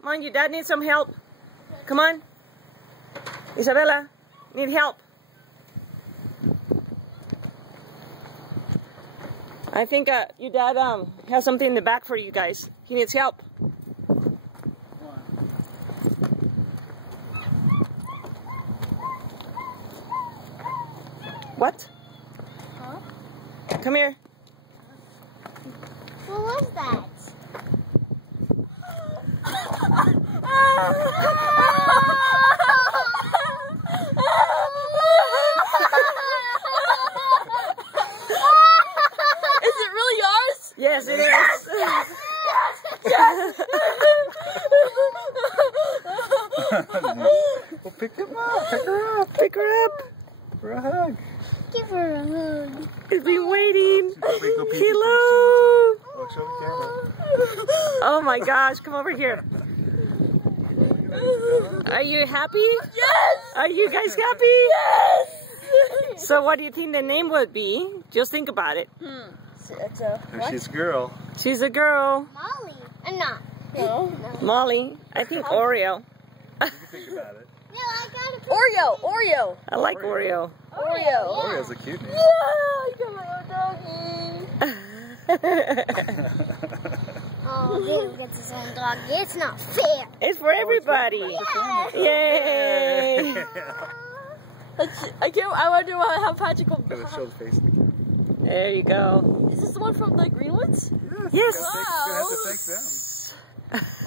Come on, your dad needs some help. Come on. Isabella, need help. I think your dad has something in the back for you guys. He needs help. What? Huh? Come here. What was that? Is it really yours? Yes, it is. Well, pick him up. Pick her up. Pick her up. For a hug. Give her a hug. He's been waiting. Go pee. Hello. Oh, show the camera. Oh my gosh, come over here. Are you happy? Yes! Are you guys happy? Yes! So what do you think the name would be? Just think about it. It's a what? She's a girl. She's a girl. Molly. I'm not. No. Molly. I think Oreo. You can think about it. No, I got a Oreo. I like Oreo. Oreo. Oreo's a cute name. Yeah, I got my own doggy. Oh, David gets his own dog. It's not fair. It's for everybody. Yay! I wonder how Patrick will. Gotta show the face. There you go. Is this the one from the Greenwoods? Yes. You're gonna have to thank them.